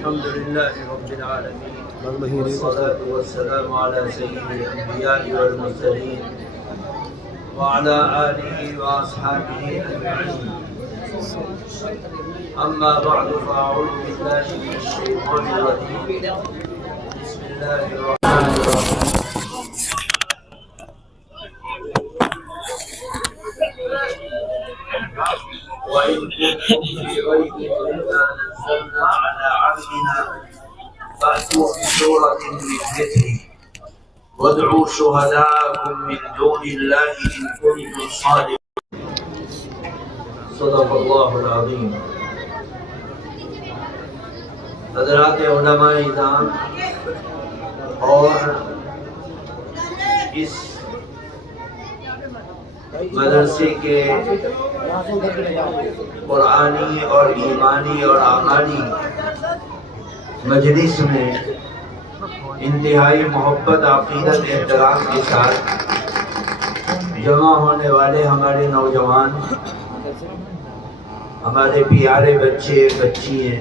الحمد لله رب العالمين والصلاة والسلام على سيد الأنبياء والمرسلين وعلى آله وأصحابه أجمعين. أما بعد فأعوذ بالله من الشيطان الرجيم. بسم الله الرحمن الرحيم. وإن كنتم في ريب مما نزلنا على عبدنا فأتوا بسورة من مثله وادعوا شهداءكم من دون الله إن كنتم صادقين. صدق اللہ العظیم. حضرات علماء اعظام اور اس مدرسے کے قرآنی اور ایمانی اور عملی مجلس میں انتہائی محبت عقیدت احترام کے ساتھ جمع ہونے والے ہمارے نوجوان، ہمارے پیارے بچے بچی ہیں.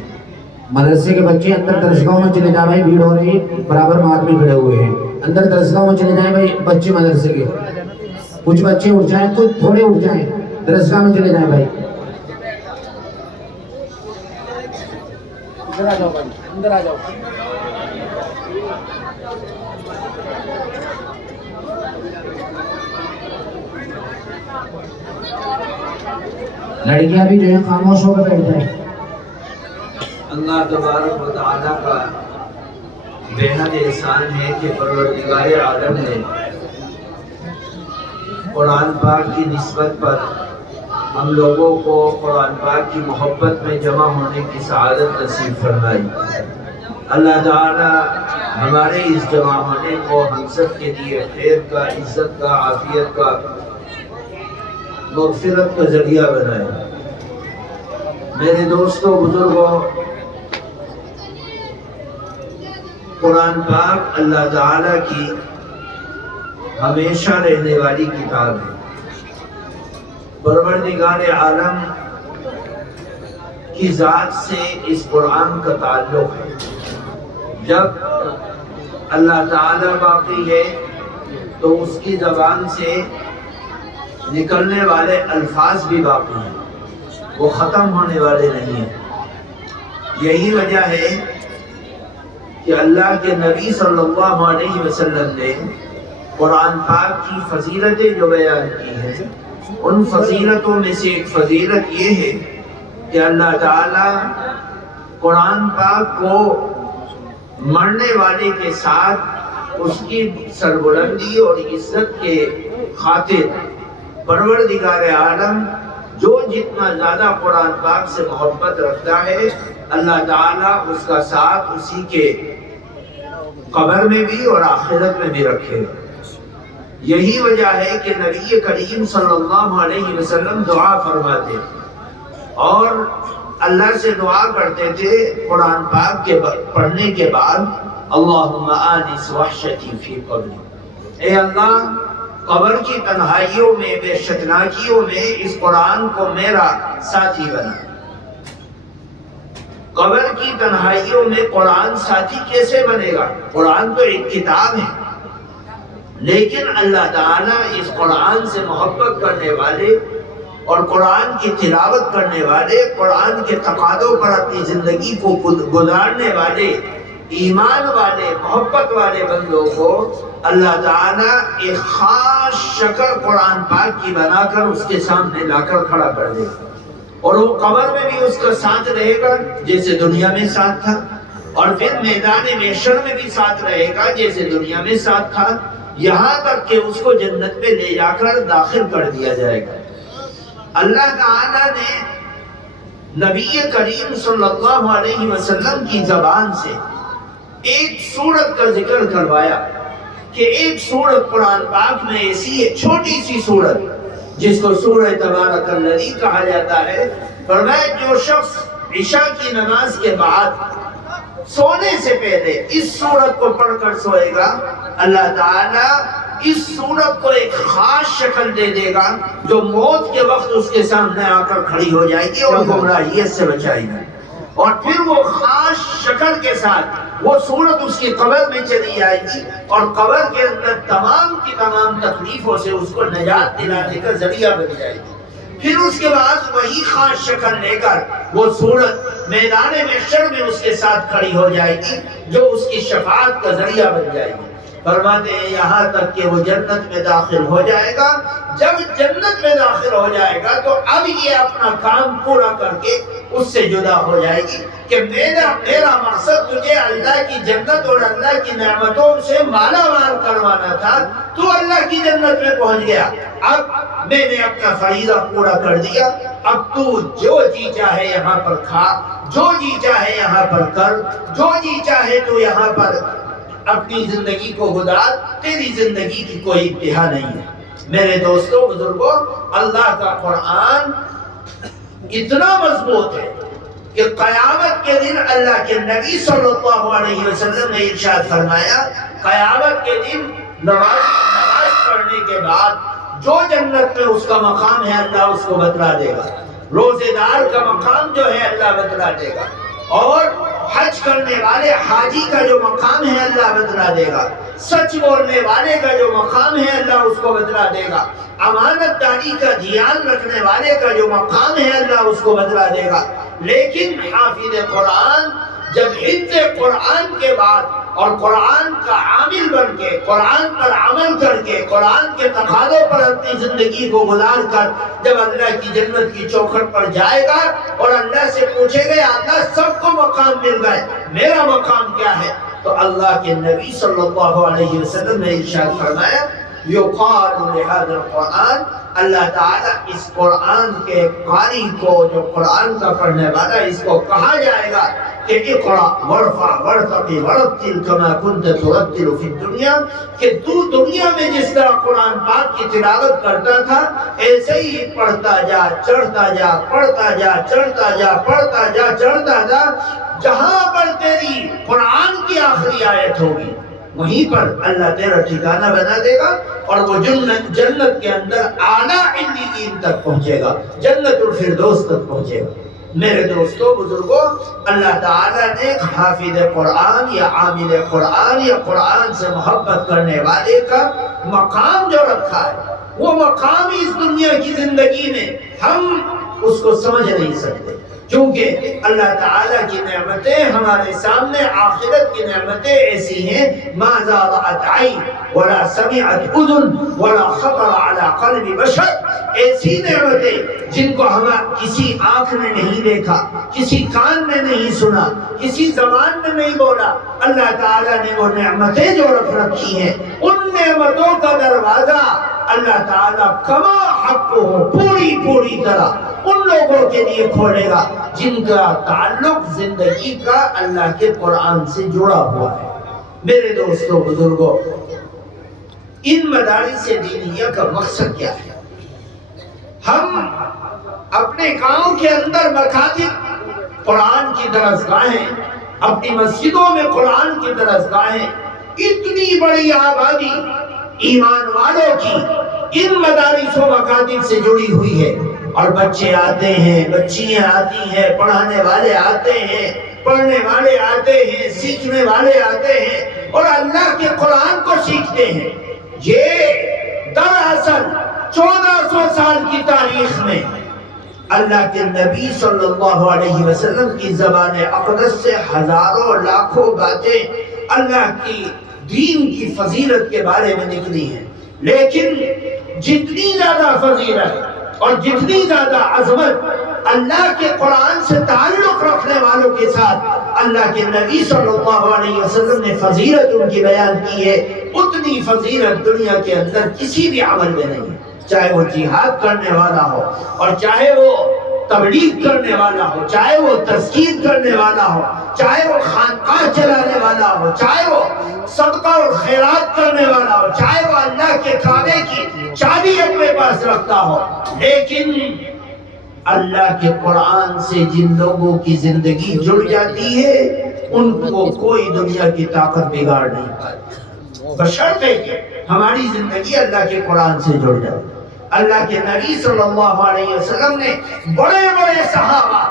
مدرسے کے بچے اندر درسگاہوں میں چلے جائیں بھائی، بھیڑ ہو رہی ہے، برابر میں آدمی کھڑے ہوئے ہیں. اندر درسگاہوں میں چلے جائیں بھائی بچے مدرسے کے. کچھ بچے اٹھ جائیں، کچھ تھوڑے اٹھ جائیں، درسگاہ میں چلے جائیں بھائی. اندر آ جاؤ بھائی، اندر آ جاؤ. لڑکیاں بھی جو ہے خاموش ہو کر بیٹھ جائیں. اللہ تبارک و تعالیٰ کا بے حد احسان ہے کہ پروردگار عالم نے قرآن پاک کی نسبت پر ہم لوگوں کو قرآن پاک کی محبت میں جمع ہونے کی سعادت نصیب فرمائی. اللہ تعالیٰ ہمارے اس جمع ہونے کو ہم سب کے لیے خیر کا، عزت کا، عافیت کا، مغفرت کا ذریعہ بنائے. میرے دوستوں بزرگوں، قرآن پاک اللہ تعالیٰ کی ہمیشہ رہنے والی کتاب ہے. پروردگار عالم کی ذات سے اس قرآن کا تعلق ہے. جب اللہ تعالیٰ باقی ہے تو اس کی زبان سے نکلنے والے الفاظ بھی باقی ہیں، وہ ختم ہونے والے نہیں ہیں. یہی وجہ ہے کہ اللہ کے نبی صلی اللہ علیہ وسلم نے قرآن پاک کی فضیلتیں جو بیان کی ہیں، ان فضیلتوں میں سے ایک فضیلت یہ ہے کہ اللہ تعالیٰ قرآن پاک کو مرنے والے کے ساتھ اس کی سربلندی اور عزت کے خاطر پروردگار عالم جو جتنا زیادہ قرآن پاک سے محبت رکھتا ہے، اللہ تعالیٰ اس کا ساتھ اسی کے قبر میں بھی اور آخرت میں بھی رکھے. یہی وجہ ہے کہ نبی کریم صلی اللہ علیہ وسلم دعا فرماتے اور اللہ سے دعا کرتے تھے قرآن پاک کے پڑھنے کے بعد، اللہم آنس وحشتی فی قبری. اے اللہ، قبر کی تنہائیوں میں، بے شکناکیوں میں اس قرآن کو میرا ساتھی بنا. قبر کی تنہائیوں میں قرآن ساتھی کیسے بنے گا؟ قرآن تو ایک کتاب ہے، لیکن اللہ تعالیٰ اس قرآن سے محبت کرنے والے اور قرآن کی تلاوت کرنے والے، قرآن کے تقاضوں پر اپنی زندگی کو گزارنے والے، ایمان والے، محبت والے بندوں کو اللہ تعالیٰ ایک خاص شکل قرآن پاک کی بنا کر اس کے سامنے لا کر کھڑا کر دے. اور وہ قبر میں بھی اس کا ساتھ رہے گا جیسے دنیا میں ساتھ تھا، اور پھر میدان محشر میں بھی ساتھ رہے گا جیسے دنیا میں ساتھ تھا، یہاں تک کہ اس کو جنت میں لے جا کر داخل کر دیا جائے گا. اللہ تعالیٰ نے نبی کریم صلی اللہ علیہ وسلم کی زبان سے ایک سورت کا ذکر کروایا کہ ایک سورت قرآن پاک میں ایسی ہے، چھوٹی سی سورت جس کو سورہ تبارک الذی کہا جاتا ہے. فرمایا جو شخص عشاء کی نماز کے بعد سونے سے پہلے اس سورت کو پڑھ کر سوئے گا، اللہ تعالیٰ اس سورت کو ایک خاص شکل دے دے گا جو موت کے وقت اس کے سامنے آ کر کھڑی ہو جائے گی اور گمراہیت سے بچائے گی. اور پھر وہ خاص شکل کے ساتھ وہ صورت اس کی قبر میں چلی جائے گی اور قبر کے اندر تمام کی تمام تکلیفوں سے اس کو نجات دلانے کا ذریعہ بن جائے گی۔ پھر اس کے بعد وہی خاص شکل لے کر وہ صورت میدان محشر میں اس کے ساتھ کھڑی ہو جائے گی جو اس کی شفاعت کا ذریعہ بن جائے گی۔ فرماتے ہیں یہاں تک کہ وہ جنت میں داخل ہو جائے گا۔ جب جنت میں داخل ہو جائے گا تو اب یہ اپنا کام پورا کر کے اس سے جدا ہو جائے گی کہ میرا مقصد تجھے اللہ کی جنت اور اللہ کی نعمتوں سے مالا مال کروانا تھا، تو اللہ کی جنت میں پہنچ گیا۔ اب میں نے اپنا فریضہ پورا کر دیا، اب تو جو جی چاہے یہاں پر کھا، جو جی چاہے یہاں پر کر، جو جی چاہے تو یہاں پر اپنی زندگی کو گزار، تیری زندگی کی کوئی انتہا نہیں ہے۔ میرے دوستوں بزرگوں، اللہ کا قرآن اتنا مضبوط ہے کہ قیامت کے دن اللہ کے نبی صلی اللہ علیہ وسلم نے ارشاد فرمایا، قیامت کے دن نماز پڑھنے کے بعد جو جنت میں اس کا مقام ہے اللہ اس کو بتلا دے گا، روزے دار کا مقام جو ہے اللہ بتلا دے گا، اور حج کرنے والے حاجی کا جو مقام ہے اللہ بتلا دے گا، سچ بولنے والے کا جو مقام ہے اللہ اس کو بتلا دے گا، امانت داری کا دھیان رکھنے والے کا جو مقام ہے اللہ اس کو بتلا دے گا۔ لیکن حافظ قرآن جب حفظ قرآن کے بعد اور قرآن کا عامل بن کے، قرآن پر عمل کر کے، قرآن کے تقاضوں پر اپنی زندگی کو گزار کر جب اللہ کی جنت کی چوکھٹ پر جائے گا اور اللہ سے پوچھے گا اللہ سب کو مقام مل گئے، میرا مقام کیا ہے؟ تو اللہ کے نبی صلی اللہ علیہ وسلم نے ارشاد فرمایا، یقال لہذا القرآن، اللہ تعالیٰ اس قرآن کے قاری کو، جو قرآن کا پڑھنے والا، اس کو کہا جائے گا کہ اقرا ورفع ورتقی ورتل کما کنت ترتل فی الدنیا، کہ تو دنیا میں جس طرح قرآن پاک کی تلاوت کرتا تھا ایسے ہی پڑھتا جا، چڑھتا جا، پڑھتا جا، چڑھتا جا، پڑھتا جا، چڑھتا جا، جہاں پر تیری قرآن کی آخری آیت ہوگی وہیں پر اللہ تیرا ٹھکانہ بنا دے گا اور وہ جنت کے اندر اعلیٰ علیین تک پہنچے گا، جنت الفردوس تک پہنچے گا۔ میرے دوستوں بزرگوں، اللہ تعالیٰ نے حافظ قرآن یا عامل قرآن یا قرآن سے محبت کرنے والے کا مقام جو رکھا ہے، وہ مقام اس دنیا کی زندگی میں ہم اس کو سمجھ نہیں سکتے، کیونکہ اللہ تعالیٰ کی نعمتیں ہمارے سامنے، آخرت کی نعمتیں ایسی ہیں ما زاغت عین ولا سمعت اذن ولا خطر علی قلب بشر، ایسی نعمتیں جن کو ہم کسی آنکھ نے نہیں دیکھا، کسی کان نے نہیں سنا، کسی زبان نے نہیں بولا۔ اللہ تعالیٰ نے وہ نعمتیں جو رکھی ہیں، ان نعمتوں کا دروازہ اللہ تعالیٰ کما حق ہو پوری طرح ان لوگوں کے لیے کھولے گا جن کا تعلق زندگی کا اللہ کے قرآن سے جڑا ہوا ہے۔ میرے دوستوں بزرگوں، ان مدارس دینیہ کا مقصد کیا ہے؟ ہم اپنے گاؤں کے اندر مکاتب قرآن کی درسگاہیں، اپنی مسجدوں میں قرآن کی درسگاہیں، اتنی بڑی آبادی ایمان والوں کی ان مدارس و مکاتب سے جڑی ہوئی ہے، اور بچے آتے ہیں، بچیاں آتی ہیں، پڑھانے والے آتے ہیں، پڑھنے والے آتے ہیں، سیکھنے والے آتے ہیں اور اللہ کے قرآن کو سیکھتے ہیں۔ یہ دراصل 1400 سال کی تاریخ میں اللہ کے نبی صلی اللہ علیہ وسلم کی زبان اقدس سے ہزاروں لاکھوں باتیں اللہ کی دین کی فضیلت کے بارے میں نکلی ہیں، لیکن جتنی زیادہ فضیلت اور جتنی زیادہ عظمت اللہ کے قرآن سے تعلق رکھنے والوں کے ساتھ اللہ کے نبی صلی اللہ علیہ وسلم نے فضیلت ان کی بیان کی ہے، اتنی فضیلت دنیا کے اندر کسی بھی عمل میں نہیں ہے، چاہے وہ جہاد کرنے والا ہو، اور چاہے وہ تبلیغ کرنے والا ہو، چاہے وہ تذکیر کرنے والا ہو، چاہے وہ خانقاہ چلانے والا ہو، چاہے وہ صدقہ اور خیرات کرنے والا ہو، چاہے وہ اللہ کے کعبے کی چابی اپنے پاس رکھتا ہو، لیکن اللہ کے قرآن سے جن لوگوں کی زندگی جڑ جاتی ہے ان کو کوئی دنیا کی طاقت بگاڑ نہیں پاتی، بشرطے کہ ہماری زندگی اللہ کے قرآن سے جڑ جائے۔ اللہ کے نبی صلی اللہ علیہ وسلم نے بڑے بڑے صحابہ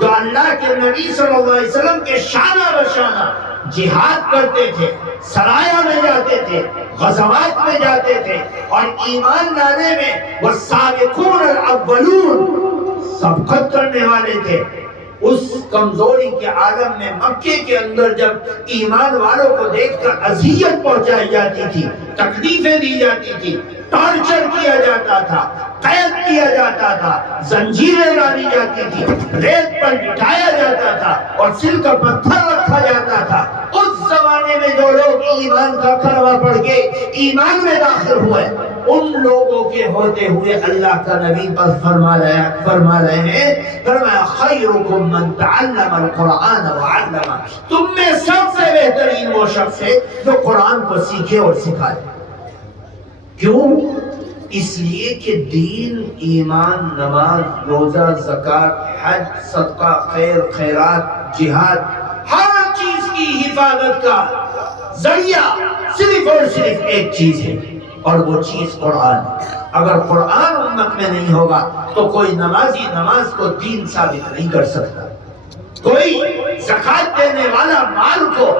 جو اللہ کے نبی صلی اللہ علیہ وسلم کے شانہ بشانہ جہاد کرتے تھے، سرایہ میں جاتے تھے، غزوات میں جاتے تھے، اور ایمان لانے میں وہ سابقون الاولون سبقت کرنے والے تھے، اس کمزوری کے عالم میں مکے کے اندر جب ایمان والوں کو دیکھ کر اذیت پہنچائی جاتی تھی، تکلیفیں دی جاتی تھی، ٹارچر کیا جاتا تھا، قید کیا جاتا تھا، زنجیریں ڈالی جاتی تھی، ریت پر بٹھایا جاتا تھا اور سل کا پتھر رکھا جاتا تھا، اس زمانے میں جو لوگ ایمان کا کلمہ پڑھ کے ایمان میں داخل ہوئے، ان لوگوں کے ہوتے ہوئے اللہ کا نبی پر فرما رہے ہیں، فرمایا خیرکم من تعلم القرآن وعلمہ، تم میں سب سے بہترین وہ شخص ہے جو قرآن کو سیکھے اور سکھائے۔ کیوں؟ اس لیے کہ دین، ایمان، نماز، روزہ، زکوٰۃ، حج، صدقہ، خیر، خیرات، جہاد، ہر چیز کی حفاظت کا ذریعہ صرف اور صرف ایک چیز ہے، اور وہ چیز قرآن۔ اگر قرآن امت میں نہیں ہوگا تو کوئی نمازی نماز کو دین ثابت نہیں کر سکتا، کوئی زکوٰۃ دینے والا مال کو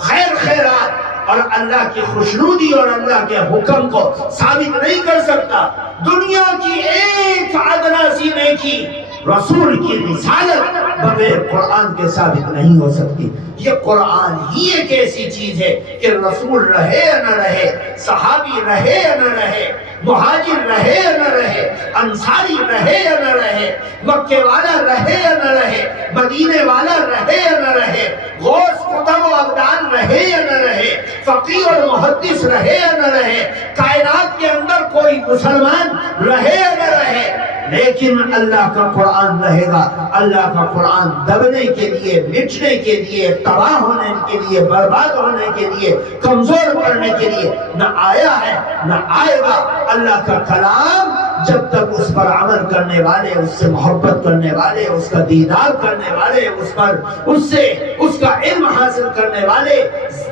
خیر خیرات اور اللہ کی خوشنودی اور اللہ کے حکم کو ثابت نہیں کر سکتا۔ دنیا کی ایک ادنا سی نیکی، رسول کی رسالت بغیر قرآن کے ثابت نہیں ہو سکتی۔ یہ قرآن ہی ایک ایسی چیز ہے کہ رسول رہے یا نہ رہے، صحابی رہے یا نہ رہے، مہاجر رہے یا نہ رہے، انصاری رہے یا نہ رہے، مکے والا رہے یا نہ رہے، مدینے والا رہے یا نہ رہے، غوث قطب و ابدال رہے یا نہ رہے، فقیہ اور محدث رہے یا نہ رہے، کائنات کے اندر کوئی مسلمان رہے یا نہ رہے، لیکن اللہ کا قرآن رہے گا۔ اللہ کا قرآن دبنے کے لیے، مٹنے کے لیے، تباہ ہونے کے لیے، برباد ہونے کے لیے، کمزور کرنے کے لیے نہ آیا ہے نہ آئے گا۔ اللہ کا کلام جب تک اس پر عمل کرنے والے، اس سے محبت کرنے والے، اس کا دیدار کرنے والے، اس کا علم حاصل کرنے والے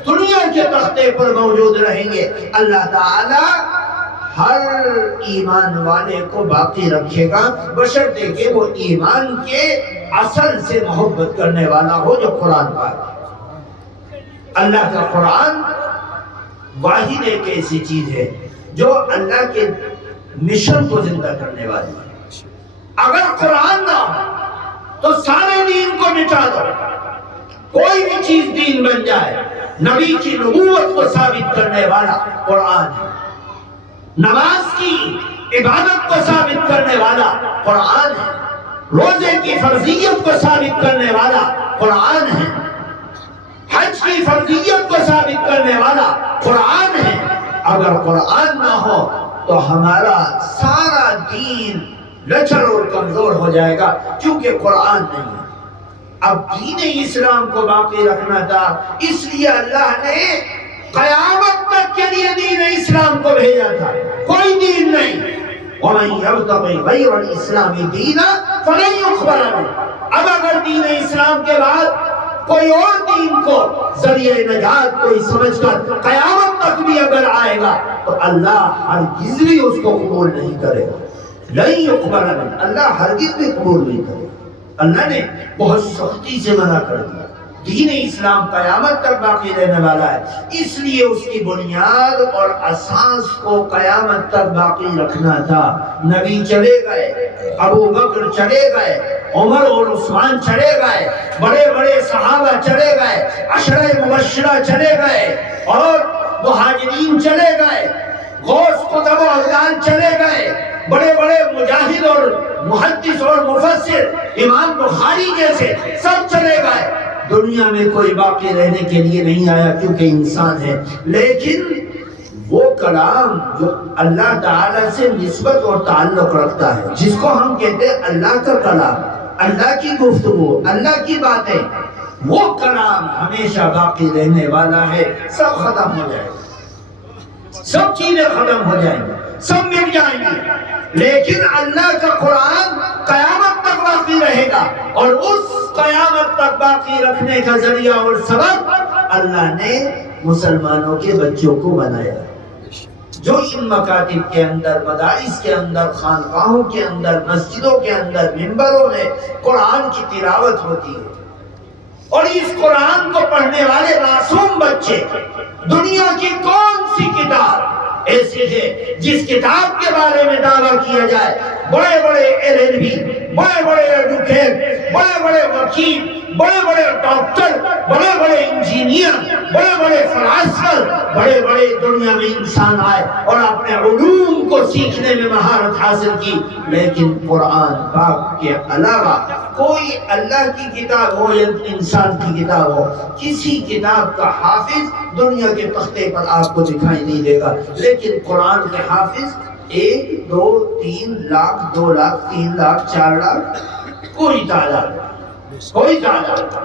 دنیا کے تختے پر موجود رہیں گے، اللہ تعالی ہر ایمان والے کو باقی رکھے گا، بشرطے کہ وہ ایمان کے اصل سے محبت کرنے والا ہو جو قرآن پاک ہے۔ اللہ کا قرآن واحد ایک ایسی چیز ہے جو اللہ کے مشن کو زندہ کرنے والی ہے۔ اگر قرآن نہ ہو تو سارے دین کو مٹا دو، کوئی بھی چیز دین بن جائے، نبی کی نبوت کو ثابت کرنے والا قرآن ہے، نماز کی عبادت کو ثابت کرنے والا قرآن ہے، روزے کی فرضیت کو ثابت کرنے والا قرآن ہے، حج کی فرضیت کو ثابت کرنے والا قرآن ہے۔ اگر قرآن نہ ہو تو ہمارا سارا دین لچر اور کمزور ہو جائے گا، کیونکہ قرآن نہیں ہے۔ اب دین اسلام کو باقی رکھنا تھا، اس لیے اللہ نے قیامت تک کے لیے دین اسلام کو بھیجا تھا، کوئی دین نہیں۔ وَمَن يَبْتَغِ غَيْرَ الْإِسْلَامِ دِينًا فَلَن يُقْبَلَ مِنْهُ۔ اب اگر دین اسلام کے بعد کوئی اور دین کو ذریعہ نجات کوئی سمجھ کر قیامت تک بھی اگر آئے گا تو اللہ ہرگز بھی اس کو قبول نہیں کرے گا، لَن يُقْبَلَ مِنْهُ، اللہ ہرگز بھی قبول نہیں کرے گا۔ اللہ نے بہت سختی سے منع کر دیا۔ دین اسلام قیامت تک باقی رہنے والا ہے، اس لیے اس کی بنیاد اور اساس کو قیامت تک باقی رکھنا تھا۔ نبی چلے گئے، ابو بکر چلے گئے، عمر اور عثمان چلے گئے، بڑے بڑے صحابہ چلے گئے، عشرہ مبشرہ چلے گئے، اور مہاجرین چلے گئے، غوث قطب و ابدال چلے گئے، بڑے بڑے مجاہد اور محدث اور مفسر امام بخاری جیسے سب چلے گئے۔ دنیا میں کوئی باقی رہنے کے لیے نہیں آیا کیونکہ انسان ہے، لیکن وہ کلام جو اللہ تعالی سے نسبت اور تعلق رکھتا ہے، جس کو ہم کہتے ہیں اللہ کا کلام، اللہ کی گفتگو، اللہ کی باتیں، وہ کلام ہمیشہ باقی رہنے والا ہے۔ سب ختم ہو جائے گا، سب چیزیں ختم ہو جائیں گی، سب مٹ جائیں گی، لیکن اللہ کا قرآن قیامت تک باقی رہے گا، اور اس قیامت تک باقی رکھنے کا ذریعہ اور سبب اللہ نے مسلمانوں کے بچوں کو بنایا۔ جو ان مکاتب کے اندر، مدارس کے اندر، خانقاہوں کے اندر، مسجدوں کے اندر، منبروں میں قرآن کی تلاوت ہوتی ہے، اور اس قرآن کو پڑھنے والے معصوم بچے، دنیا کی کون سی کتاب ایسی ہے جس کتاب کے بارے میں دعویٰ کیا جائے بڑے بڑے LLB، بڑے بڑے ایڈوکیٹ، بڑے بڑے وکیل، بڑے بڑے ڈاکٹر، بڑے بڑے انجینئر، بڑے بڑے فلاسفر، بڑے بڑے دنیا میں انسان آئے اور اپنے علوم کو سیکھنے میں مہارت حاصل کی، لیکن قرآن پاک کے علاوہ کوئی اللہ کی کتاب ہو یا انسان کی کتاب ہو، کسی کتاب کا حافظ دنیا کے تختے پر آپ کو دکھائی نہیں دے گا، لیکن قرآن کے حافظ 1 2 3 لاکھ 2 لاکھ 3 لاکھ 4 لاکھ، کوئی تعداد، کوئی تعداد۔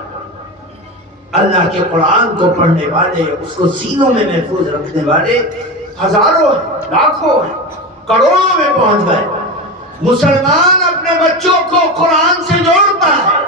اللہ کے قرآن کو پڑھنے والے، اس کو سینوں میں محفوظ رکھنے والے ہزاروں ہیں، لاکھوں ہیں، کروڑوں میں پہنچ گئے۔ مسلمان اپنے بچوں کو قرآن سے جوڑتا ہے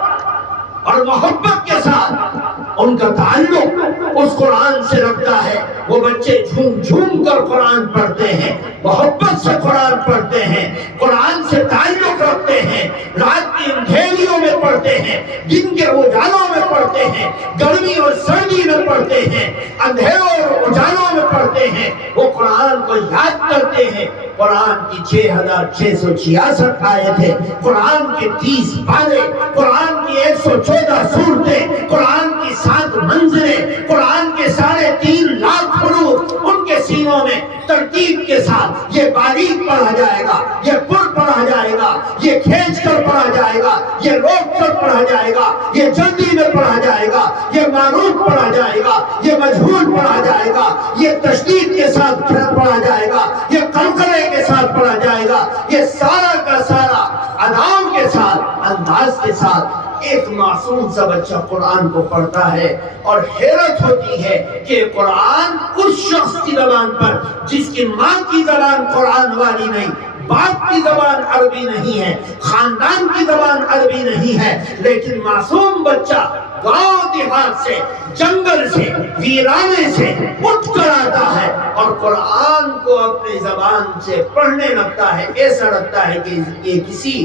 اور محبت کے ساتھ ان کا تعلق اس قرآن سے رکھتا ہے۔ وہ بچے جھوم جھوم کر قرآن پڑھتے ہیں، محبت سے قرآن پڑھتے ہیں، قرآن سے تعلق رکھتے ہیں، رات کی اندھیریوں میں پڑھتے ہیں، دن کے اجالوں میں پڑھتے ہیں، گرمی اور سردی میں پڑھتے ہیں، اندھیروں اور اجالوں میں پڑھتے ہیں، وہ قرآن کو یاد کرتے ہیں۔ قرآن کی 6666 آیتیں، قرآن کے 30 پارے، قرآن کی 114 سورتیں، قرآن کی 7 منزلیں، قرآن کے 3.5 لاکھ حروف ان کے سینوں میں ترتیب کے ساتھ یہ باریک پڑھا جائے گا، یہ پر پڑھا جائے گا، یہ کھینچ کر پڑھا جائے گا، یہ روک کر پڑھا جائے گا، یہ جلدی میں پڑھا جائے گا، یہ معروف پڑھا جائے گا، یہ مجہول پڑھا جائے گا، یہ تشدید کے ساتھ پڑھا جائے گا، یہ قلقلے کے ساتھ پڑھا جائے گا، یہ سارا کا سارا اداؤں کے ساتھ، انداز کے ساتھ ایک معصوم سا بچہ قرآن کو پڑھتا ہے، اور حیرت ہوتی ہے کہ قرآن اس شخص کی زبان پر جس کی ماں کی زبان قرآن والی نہیں، باپ کی زبان عربی نہیں ہے، خاندان کی زبان عربی نہیں ہے، لیکن معصوم بچہ گاؤں دیہات سے، جنگل سے، ویرانے سے اٹھ کر آتا ہے اور قرآن کو اپنی زبان سے پڑھنے لگتا ہے، ایسا لگتا ہے کہ یہ کسی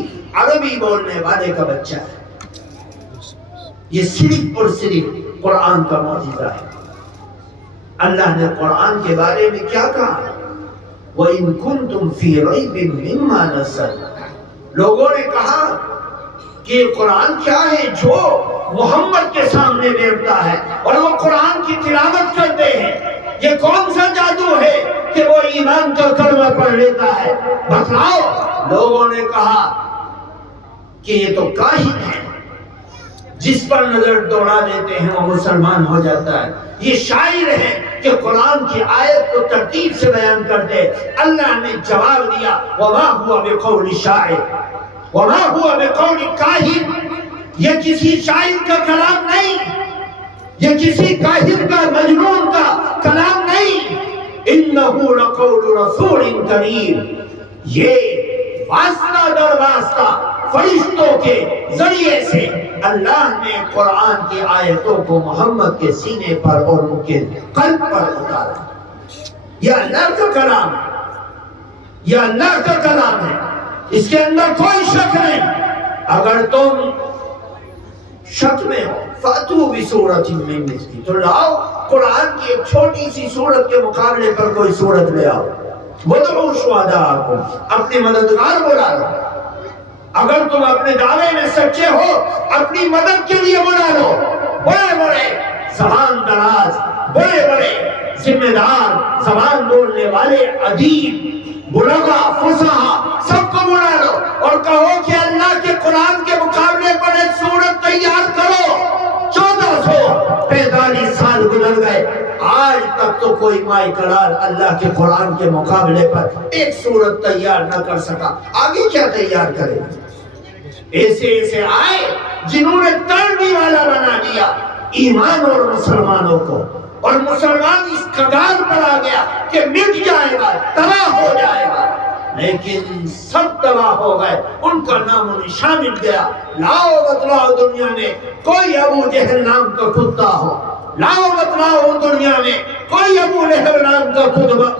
عربی بولنے والے کا بچہ ہے۔ یہ صرف اور صرف قرآن کا معجزہ ہے۔ اللہ نے قرآن کے بارے میں کیا کہا؟ وَإِن كُنتُمْ فِي رَيْبٍ مِّمَّا نَزَّلْنَا، لوگوں نے کہا کہ یہ قرآن کیا ہے جو محمد کے سامنے بیٹھتا ہے اور وہ قرآن کی تلاوت کرتے ہیں، یہ کون سا جادو ہے کہ وہ ایمان کا کلمہ پڑھ لیتا ہے؟ بتلاؤ۔ لوگوں نے کہا کہ یہ تو کاہن ہے، جس پر نظر دوڑا دیتے ہیں وہ مسلمان ہو جاتا ہے، یہ شاعر ہے کہ قرآن کی آیت کو ترتیب سے بیان کرتے۔ اللہ نے جواب دیا وَمَا هُوَ بِقَوْلِ شَاعِرٍ وَمَا هُوَ بِقَوْلِ كَاهِنٍ، یہ کسی شاعر کا کلام نہیں، یہ کسی کاہن کا، مجنون کا کلام نہیں، إِنَّهُ لَقَوْلُ رَسُولٍ كَرِيمٍ، یہ واسطہ در واسطہ فرشتوں کے ذریعے سے اللہ نے قرآن کی آیتوں کو محمد کے سینے پر اور ان کے قلب پر اتارا۔ یہ اللہ کا کلام ہے، یہ اللہ کا کلام ہے، اس کے اندر کوئی شک نہیں۔ اگر تم شک میں ہو فَأْتُوا بِسُورَةٍ مِّن مِّثْلِهِ، تو لاؤ قرآن کی ایک چھوٹی سی سورت کے مقابلے پر کوئی سورت لے آؤ۔ وَادْعُوا شُهَدَاءَكُمْ، اپنے مددگار بلا لو۔ اگر تم اپنے دعوے میں سچے ہو اپنی مدد کے لیے بلا لو۔ بڑے بڑے زبان دراز، بڑے بڑے ذمہ دار، زبان بولنے والے ادیب، بلغا، فصحا، سب کو بلا لو اور کہو کہ اللہ کے قرآن کے مقابلے پر ایک سورت تیار کرو۔ 1445 سال گزر گئے، آج تک تو کوئی مائی قرار اللہ کے قرآن کے مقابلے پر ایک سورت تیار نہ کر سکا، آگے کیا تیار کرے؟ ایسے ایسے آئے جنہوں نے تربی والا بنا دیا ایمان اور مسلمانوں کو، اور مسلمان اس قدار پر آ گیا کہ مٹ جائے گا، تباہ ہو جائے گا، لیکن سب تباہ ہو گئے، ان کا نام و نشان مٹ گیا۔ لاؤ بتلاؤ دنیا میں کوئی ابو جہل نام کا کتا ہو، لاؤ بتلاؤ دنیا میں کوئی ابو لہب نام کا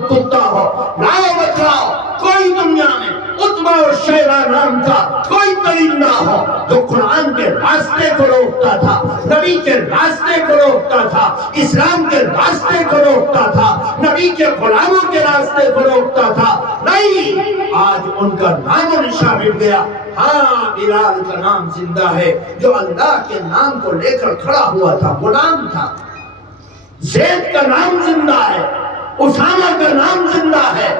کتا ہو، لاؤ بتلاؤ کوئی دنیا میں عتبہ اور شیبہ نام کا کوئی پرندہ ہو جو قرآن کے راستے کو روکتا تھا، نبی کے راستے کو روکتا تھا، اسلام کے راستے کو روکتا تھا، نبی کے غلاموں کے راستے کو روکتا تھا، نہیں، آج ان کا نام و نشان مٹ گیا۔ ہاں، بلال کا نام زندہ ہے، جو اللہ کے نام کو لے کر کھڑا ہوا تھا، غلام تھا۔ زید کا نام زندہ ہے، اسامہ کا نام زندہ ہے،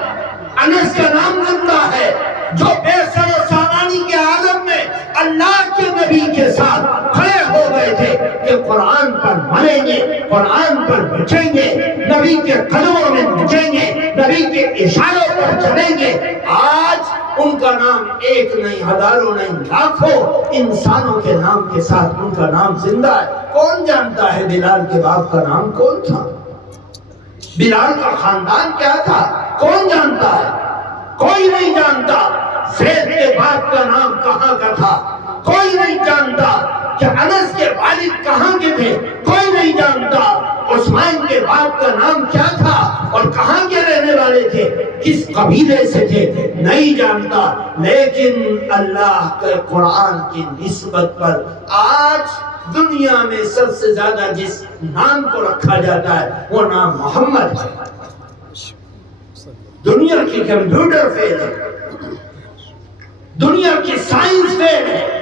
انس کا نام زندہ ہے، جو بے سر و سامانی کے عالم میں اللہ کے نبی کے ساتھ کھڑے ہو گئے تھے کہ قرآن پر مریں گے، قرآن پر بچیں گے، نبی کے قدموں میں بچیں گے، نبی کے اشاروں پر چلیں گے۔ آج ان کا نام ایک نہیں، ہزاروں نہیں، لاکھوں انسانوں کے نام کے ساتھ ان کا نام زندہ ہے۔ کون جانتا ہے بلال کے باپ کا نام کون تھا؟ بلال کا خاندان کیا تھا؟ کون جانتا ہے؟ کوئی نہیں جانتا۔ زید کے باپ کا نام کہاں کا تھا؟ کوئی نہیں جانتا۔ کہ انس کے والد کہاں کے تھے؟ کوئی نہیں جانتا۔ عثمان کے باپ کا نام کیا تھا اور کہاں کے رہنے والے تھے، کس قبیلے سے تھے، نہیں جانتا۔ لیکن اللہ کے قرآن کی نسبت پر آج دنیا میں سب سے زیادہ جس نام کو رکھا جاتا ہے وہ نام محمد ہے۔ دنیا کی کمپیوٹر فیل ہے، دنیا کی سائنس فیل ہے۔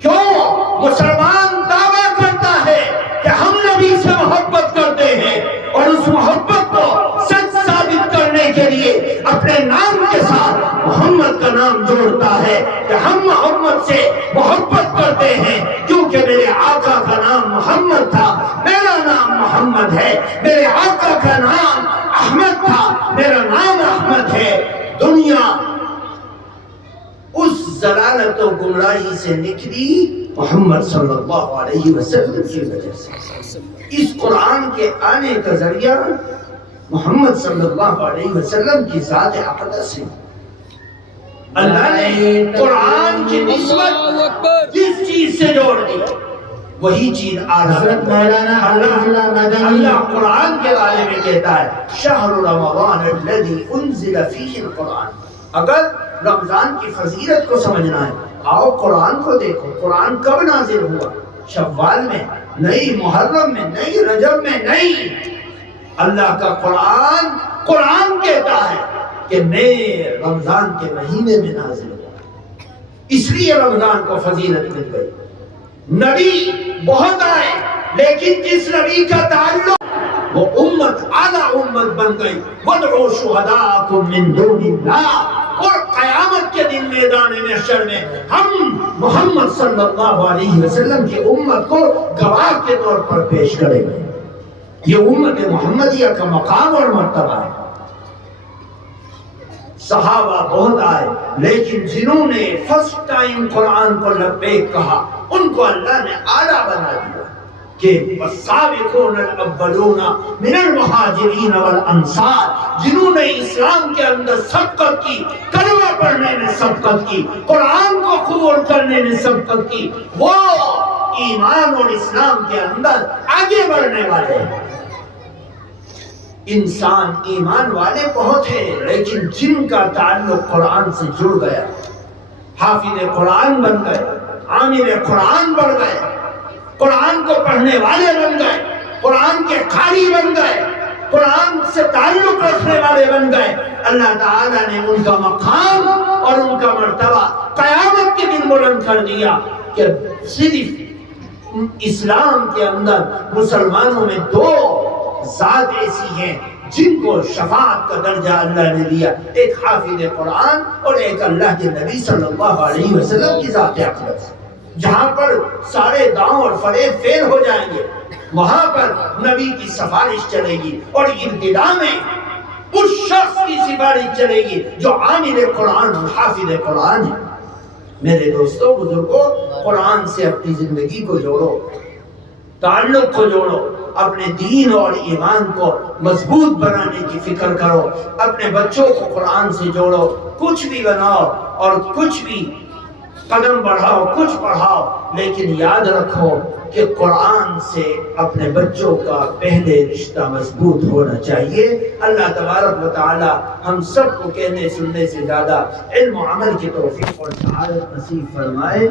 کیوں؟ مسلمان دعویٰ کرتا ہے کہ ہم نبی سے محبت کرتے ہیں اور اس محبت کو سچ ثابت کرنے کے لیے اپنے نام کے ساتھ محمد کا نام جوڑتا ہے کہ ہم محمد سے محبت کرتے ہیں کیونکہ میرے آقا کا نام محمد تھا، میرا نام محمد ہے، میرے آقا کا نام احمد تھا، میرا نام احمد ہے۔ دنیا اس ضلالت و گمراہی سے نکلی محمد صلی اللہ علیہ وسلم کی وجہ سے۔ اس قرآن کے آنے کا ذریعہ محمد صلی اللہ علیہ وسلم کی ذات اقدس ہے۔ اللہ نے قرآن کی نسبت جس چیز سے جوڑ دی وہی چیز حضرت مولانا اللہ قرآن کے بارے میں کہتا ہے شہر رمضان الذی انزل فیہ القرآن۔ اگر رمضان کی فضیلت کو سمجھنا ہے آؤ قرآن کو دیکھو، قرآن کب نازل ہوا؟ شوال میں نہیں، محرم میں نہیں، رجب میں نہیں۔ اللہ کا قرآن کہتا ہے کہ میں رمضان کے مہینے میں نازل ہوا، اس لیے رمضان کو فضیلت مل گئی۔ نبی بہت آئے لیکن جس نبی کا تعلق وہ امت اعلیٰ امت بن گئی۔ وَادْعُوا شُهَدَاءَكُم مِّن دُونِ اللَّهِ۔ اور قیامت کے دن میدان محشر میں ہم محمد صلی اللہ علیہ وسلم کی امت کو گواہ کے طور پر پیش کریں گے۔ یہ امت محمدیہ کا مقام اور مرتبہ ہے۔ صحابہ بہت آئے لیکن جنہوں نے فرسٹ ٹائم قرآن کو لبیک کہا ان کو اللہ نے اعلیٰ بنا دیا کہ والسابقون الاولون من المہاجرین والانصار، جنہوں نے اسلام کے اندر سبقت کی، کلمہ پڑھنے میں سبقت کی، قرآن کو قبول کرنے میں سبقت کی، وہ ایمان اور اسلام کے اندر آگے بڑھنے والے ہیں۔ انسان ایمان والے بہت ہیں لیکن جن کا تعلق قرآن سے جڑ گیا حافظ قرآن بن گئے، عامل قرآن بڑھ گئے، قرآن کو پڑھنے والے بن گئے، قرآن کے قاری بن گئے، قرآن سے تعلق رکھنے والے بن گئے، اللہ تعالیٰ نے ان کا مقام اور ان کا مرتبہ قیامت کے دن بلند کر دیا کہ صرف اسلام کے اندر مسلمانوں میں دو ذات ایسی ہیں جن کو شفاعت کا درجہ اللہ نے دیا، ایک حافظ قرآن اور ایک اللہ کے نبی صلی اللہ علیہ وسلم کی ذات اقدس۔ جہاں پر سارے داؤں اور فریب فیل ہو جائیں گے وہاں پر نبی کی سفارش چلے گی اور ابتدا میں اس شخص کی سفارش چلے گی جو عامل قرآن اور حافظ قرآن ہے۔ میرے دوستوں بزرگوں، قرآن سے اپنی زندگی کو جوڑو، تعلق کو جوڑو، اپنے دین اور ایمان کو مضبوط بنانے کی فکر کرو، اپنے بچوں کو قرآن سے جوڑو، کچھ بھی بناؤ اور کچھ بھی قدم بڑھاؤ، کچھ پڑھاؤ، لیکن یاد رکھو کہ قرآن سے اپنے بچوں کا پہلے رشتہ مضبوط ہونا چاہیے۔ اللہ تبارک و تعالی ہم سب کو کہنے سننے سے زیادہ علم و عمل کی توفیق اور سعادت نصیب فرمائے۔